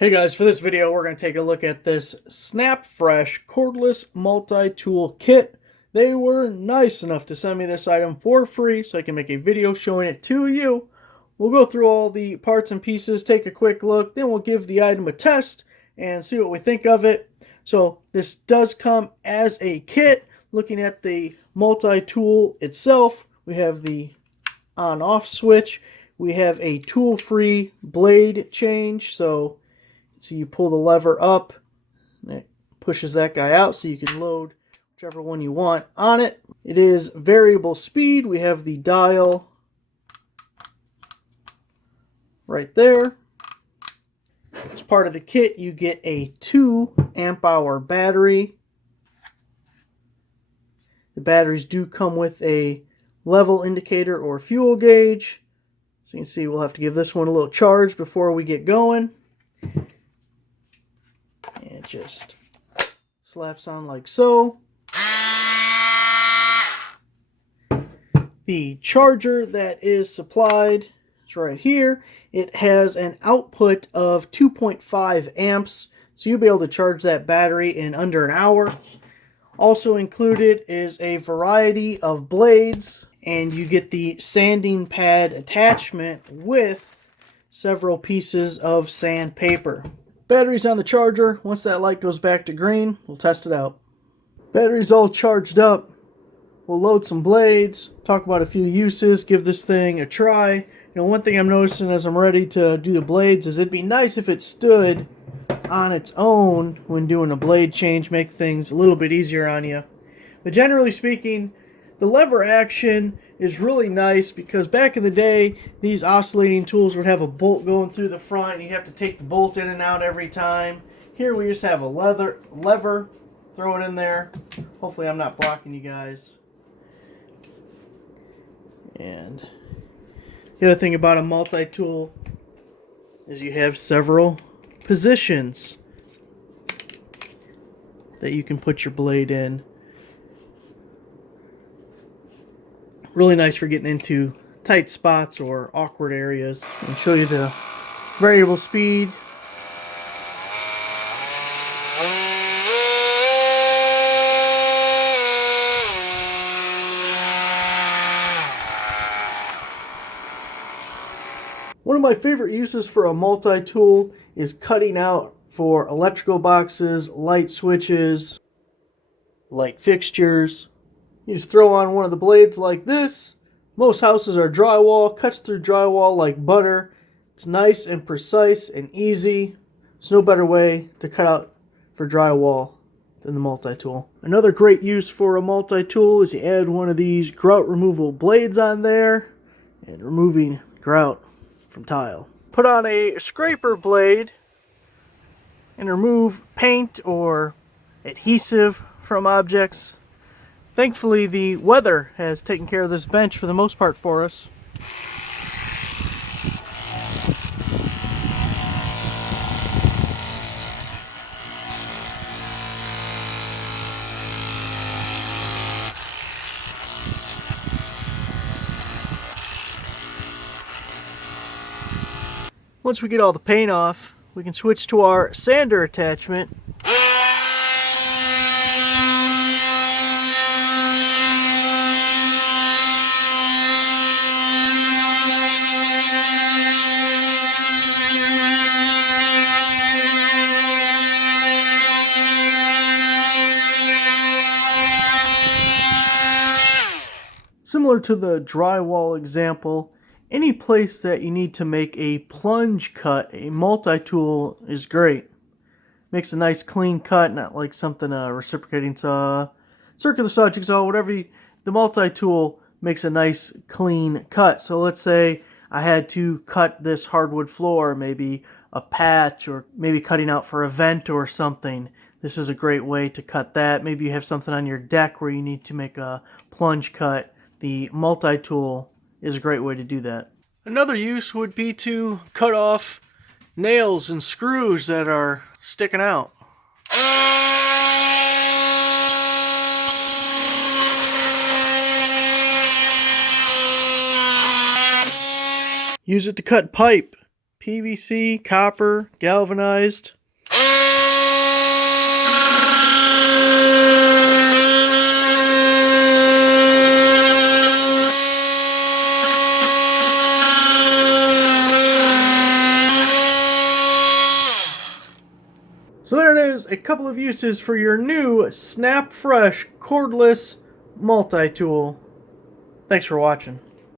Hey guys, for this video we're going to take a look at this SnapFresh Cordless Multi-Tool Kit. They were nice enough to send me this item for free so I can make a video showing it to you. We'll go through all the parts and pieces, take a quick look, then we'll give the item a test and see what we think of it. So this does come as a kit. Looking at the multi-tool itself, we have the on-off switch. We have a tool-free blade change, so you pull the lever up, and it pushes that guy out so you can load whichever one you want on it. It is variable speed. We have the dial right there. As part of the kit, you get a 2 amp hour battery. The batteries do come with a level indicator or fuel gauge. So you can see we'll have to give this one a little charge before we get going. It just slaps on like so. The charger that is supplied is right here. It has an output of 2.5 amps, so you'll be able to charge that battery in under an hour. Also included is a variety of blades, and you get the sanding pad attachment with several pieces of sandpaper. Battery's on the charger. Once that light goes back to green, we'll test it out. Battery's all charged up. We'll load some blades, talk about a few uses, give this thing a try. You know, one thing I'm noticing as I'm ready to do the blades is it'd be nice if it stood on its own when doing a blade change, make things a little bit easier on you. But generally speaking, the lever action is really nice because back in the day, these oscillating tools would have a bolt going through the front and you have to take the bolt in and out every time. Here we just have a lever, throw it in there. Hopefully I'm not blocking you guys. And the other thing about a multi-tool is you have several positions that you can put your blade in. Really nice for getting into tight spots or awkward areas. I'll show you the variable speed. One of my favorite uses for a multi-tool is cutting out for electrical boxes, light switches, light fixtures. You just throw on one of the blades like this. Most houses are drywall, cuts through drywall like butter. It's nice and precise and easy. There's no better way to cut out for drywall than the multi-tool. Another great use for a multi-tool is you add one of these grout removal blades on there and removing grout from tile. Put on a scraper blade and remove paint or adhesive from objects. Thankfully, the weather has taken care of this bench for the most part for us. Once we get all the paint off, we can switch to our sander attachment. Similar to the drywall example, any place that you need to make a plunge cut, a multi-tool is great. Makes a nice clean cut, not like something reciprocating saw, circular saw, jigsaw, whatever. The multi-tool makes a nice clean cut. So let's say I had to cut this hardwood floor, maybe a patch, or maybe cutting out for a vent or something. This is a great way to cut that. Maybe you have something on your deck where you need to make a plunge cut. The multi-tool is a great way to do that. Another use would be to cut off nails and screws that are sticking out. Use it to cut pipe, PVC, copper, galvanized. So there it is, a couple of uses for your new SnapFresh Cordless multi-tool. Thanks for watching.